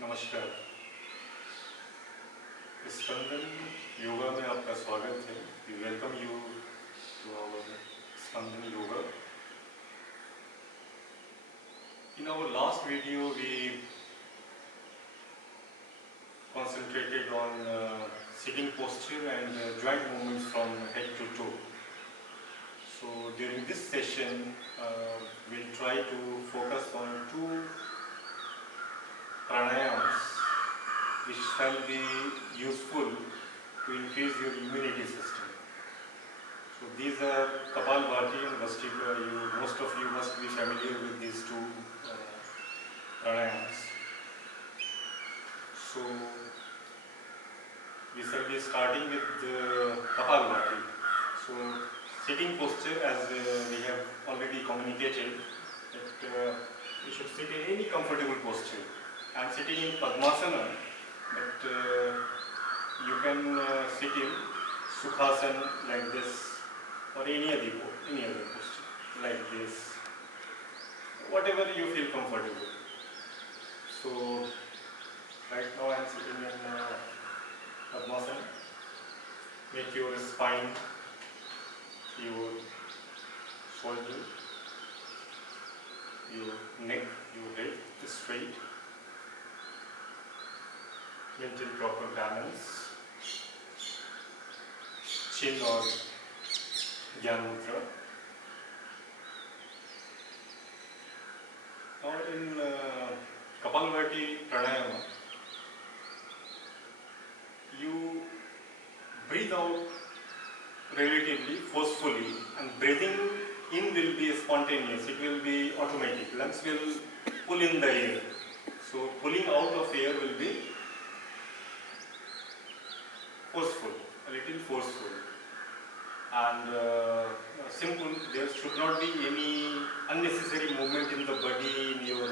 नमस्कार। स्पंदन योगा में आपका स्वागत है। We welcome you to our Spandan Yoga. In our last video, we concentrated on sitting posture and joint movements from head to toe. So during this session, we'll try to focus on two pranayams which shall be useful to increase your immunity system. So these are Kapalbhati and Vastrika. Most of you must be familiar with these two pranayams. So we shall be starting with Kapalbhati. So sitting posture, as we have already communicated, that you should sit in any comfortable posture. I am sitting in Padmasana, but you can sit in Sukhasana like this, or any other posture like this, whatever you feel comfortable. So right now I am sitting in Padmasana. Make your spine, your shoulder, your neck, your head straight. Maintain proper balance. Chin or Gyan Mudra. Now in Kapalbhati Pranayama, you breathe out relatively forcefully, and breathing in will be spontaneous, it will be automatic. Lungs will pull in the air. So pulling out of air will be forceful, a little forceful. And simple, there should not be any unnecessary movement in the body, in your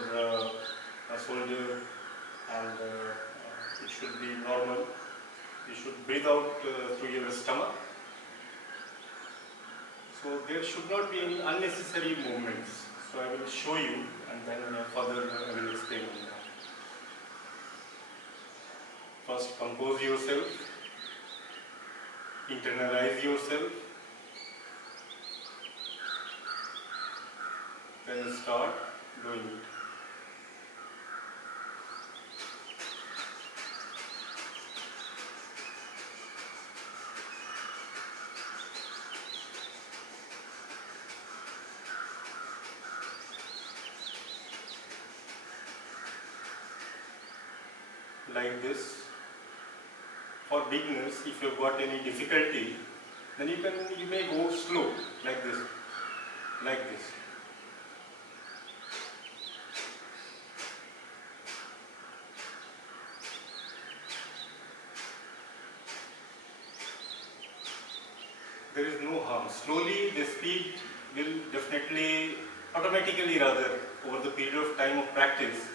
shoulder, and it should be normal. You should breathe out through your stomach. So there should not be any unnecessary movements. So I will show you, and then further I will explain on that. First, compose yourself, internalize yourself, then start doing it. Like this. For beginners, if you have got any difficulty, then you may go slow, like this, like this. There is no harm. Slowly the speed will definitely, automatically rather, over the period of time of practice,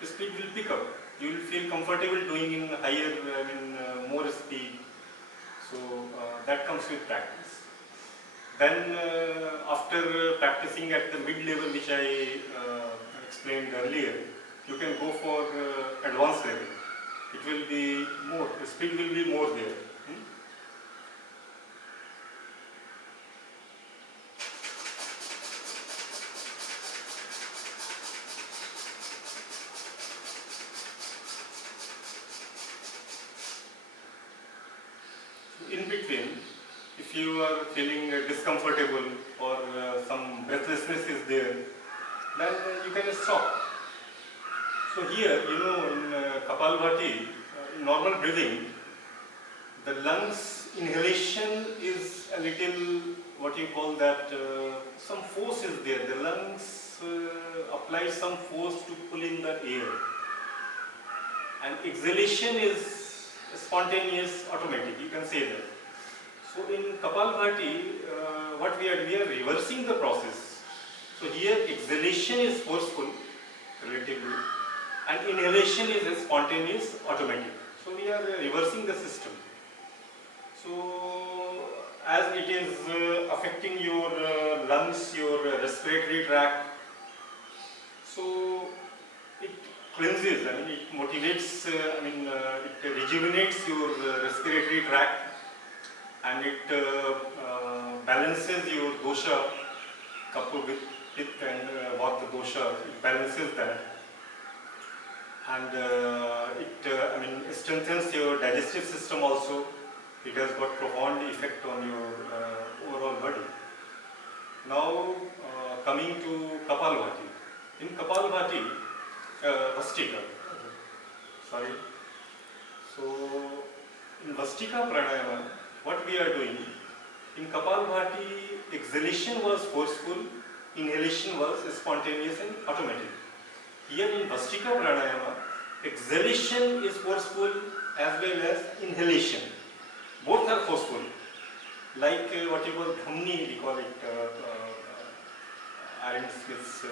the speed will pick up. You will feel comfortable doing in higher, more speed. So that comes with practice. Then after practicing at the mid-level, which I explained earlier, you can go for advanced level. It will be more, the speed will be more there. In between, if you are feeling discomfortable or some breathlessness is there, then you can stop. So here, in Kapalbhati, in normal breathing, the lungs inhalation is a little, what you call that, some force is there. The lungs apply some force to pull in the air. And exhalation is spontaneous, automatic, you can say that. So in Kapalbhati, what we are reversing the process. So here exhalation is forceful, relatively, and inhalation is spontaneous, automatic. So we are reversing the system. So as it is affecting your lungs, your respiratory tract, so it cleanses, I mean it motivates, it rejuvenates your respiratory tract, and it balances your dosha, kapha with pitta and vata dosha, it balances that. And it strengthens your digestive system also. It has got profound effect on your overall body. Now coming to Kapalbhati. In Kapalbhati, Vastika. Sorry. So in Vastika pranayama, what we are doing, in Kapalbhati, exhalation was forceful, inhalation was spontaneous and automatic. Here in Vastika pranayama, exhalation is forceful as well as inhalation. Both are forceful. Like what you call Dhamni, we call it Iron Smith's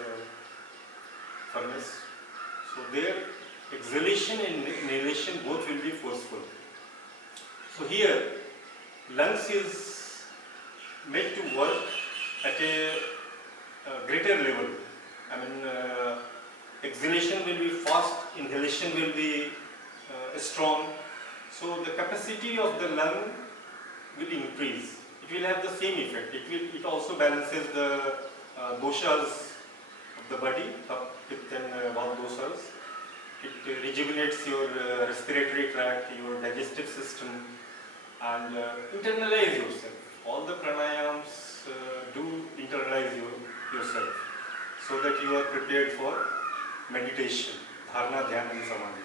furnace. So there, exhalation and inhalation both will be forceful. So here, lungs is made to work at a greater level. Exhalation will be fast, inhalation will be strong. So the capacity of the lung will increase. It will have the same effect. It also balances the doshas of the body, pitta and vata doshas. It rejuvenates your respiratory tract, your digestive system, and internalize yourself. All the pranayams do internalize yourself, so that you are prepared for meditation, dharana, dhyana and samadhi,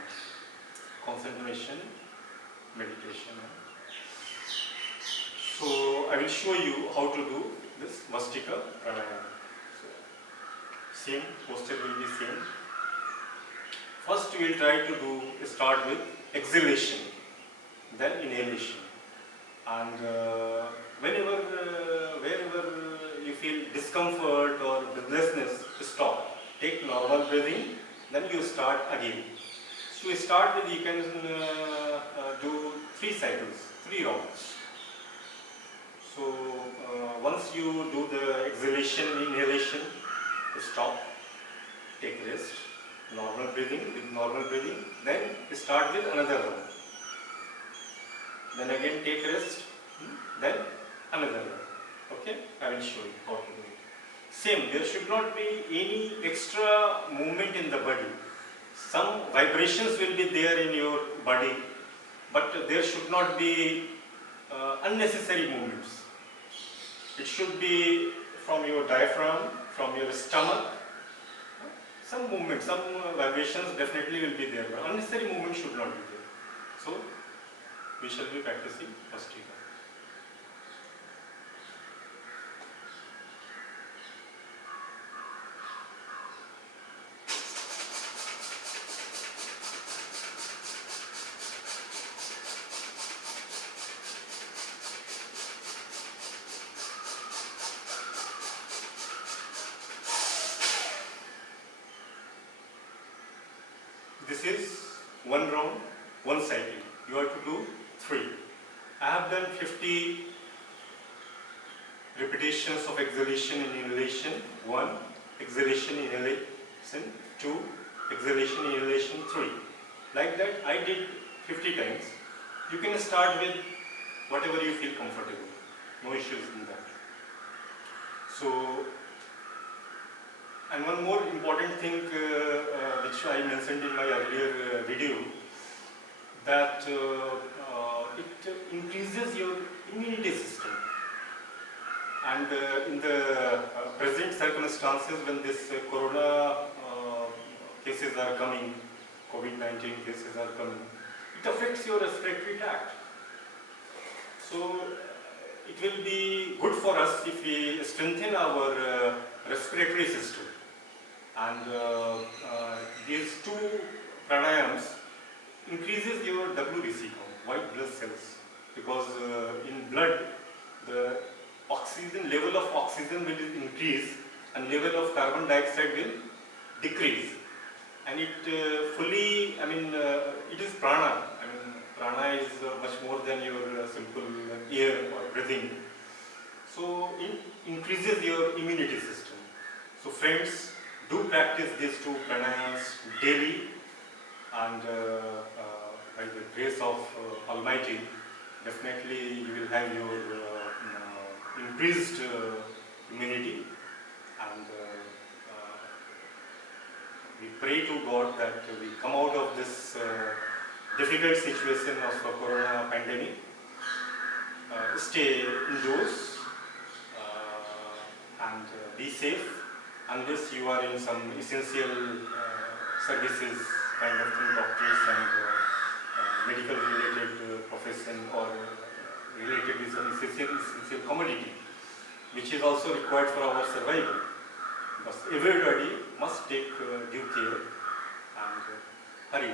concentration, meditation. So I will show you how to do this Vastika pranayama. So, same posture will be same. First we will try to start with exhalation, then inhalation, and wherever you feel discomfort or breathlessness, stop. Take normal breathing, then you start again. So you start with, you can do 3 cycles, 3 rounds. So once you do the exhalation, inhalation, stop, take rest, normal breathing, with normal breathing, then start with another round. Then again take rest, then another round. Okay, I will show you how to do it. Same, there should not be any extra movement in the body. Some vibrations will be there in your body, but there should not be unnecessary movements. It should be from your diaphragm, from your stomach. Some movement, some vibrations definitely will be there, but unnecessary movement should not be there. So, we shall be practicing Vastika. This is 1 round, 1 cycle. You have to do 3. I have done 50 repetitions of exhalation and inhalation. 1, exhalation, inhalation. 2, exhalation, inhalation. 3. Like that, I did 50 times. You can start with whatever you feel comfortable. No issues in that. So, and one more important thing which I mentioned in my earlier video, that it increases your immunity system. And in the present circumstances, when this corona cases are coming, COVID-19 cases are coming, it affects your respiratory tract. So it will be good for us if we strengthen our respiratory system. And these 2 pranayams increases your WBC count, white blood cells, because in blood the oxygen level of oxygen will increase and level of carbon dioxide will decrease, and it fully, it is prana. Prana is much more than your simple air or breathing. So it increases your immunity system. So friends, do practice these 2 pranayams daily, and by the grace of Almighty, definitely you will have your increased immunity, and we pray to God that we come out of this difficult situation of the corona pandemic. Stay indoors and be safe, unless you are in some essential services kind of thing, doctors and medical related profession, or related with some essential commodity, which is also required for our survival. Because everybody must take due care and hurry.